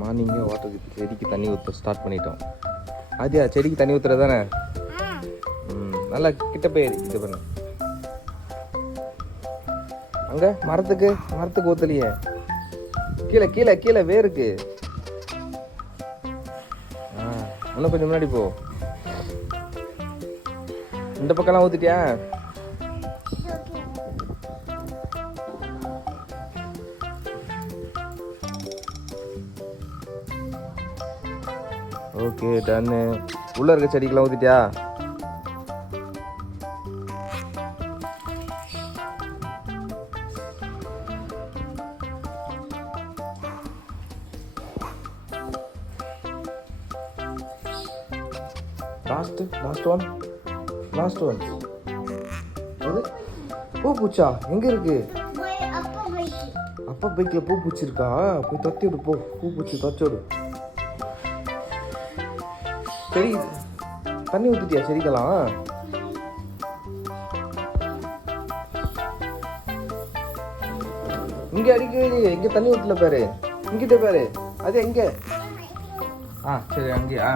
மார்னிங்கே வாட்டருக்கு செடிக்கு தண்ணி ஊற்ற ஸ்டார்ட் பண்ணிட்டோம். ஆதியா செடிக்கு தண்ணி ஊற்றுறது தானே? நல்லா கிட்ட போய் இது பண்ணு. அங்கே மரத்துக்கு ஊற்றலையே, கீழே கீழே கீழே வேருக்கு. இன்னும் கொஞ்சம் முன்னாடி போ. இந்த பக்கம்லாம் ஊற்றிட்டியா? ஓகே டன்னு. உள்ள இருக்க செடிக்கெல்லாம் ஊத்திட்டியா? லாஸ்ட் ஒன் இது பூ பூச்சா எங்க இருக்கு? அப்பா பைக்ல பூ பூச்சிருக்கா? போய் தொத்தி விடு. பூ பூச்சி தொத்தி விடு. செடி தண்ணி ஊத்திட்டியா செடிக்கலாம்? இங்க அடிக்கவே இங்க தண்ணி ஊத்தல பாரு. இங்கிட்ட பாரு. அது எங்க? சரி அங்கேயா?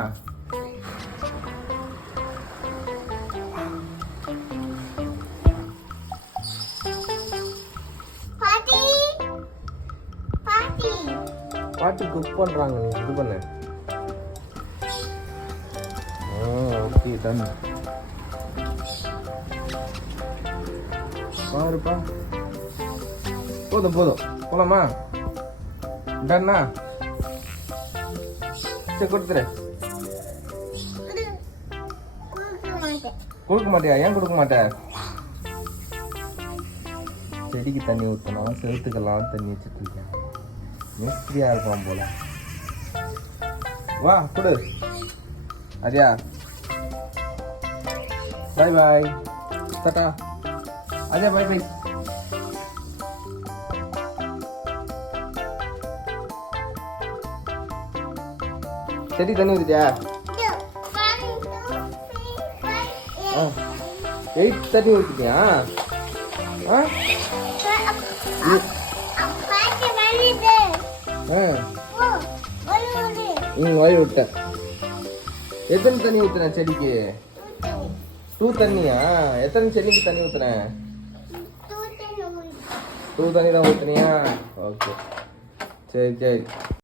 பாட்டி குக் பண்றாங்க. நீ இது பண்ண. Okay done. பாருப்பா. போதும் போலாமா? டன்னா? சரி கொடுத்துரு. கொடுக்க மாட்டியா? ஏன் கொடுக்க மாட்டேன்? செடிக்கு தண்ணி ஊற்றணும், செலுத்துக்கலாம் தண்ணி வச்சுட்டு இருக்கேன். மிஸ்திரியா இருப்பான் போல. வா கொடு. அடியா பாய் பாய் டாடா. அடியா பாய் பாய். செடி தண்ணி ஊத்திட்டியா? 8 தண்ணி ஊத்திட்டியா? வழி விட்டேன். எத்தனை தண்ணி ஊத்துன செடிக்கு? 2 தண்ணியா? எத்தனை செடிக்கு தண்ணி ஊத்துன? 2 தண்ணி தான் ஊத்துனியா? ஓகே சரி.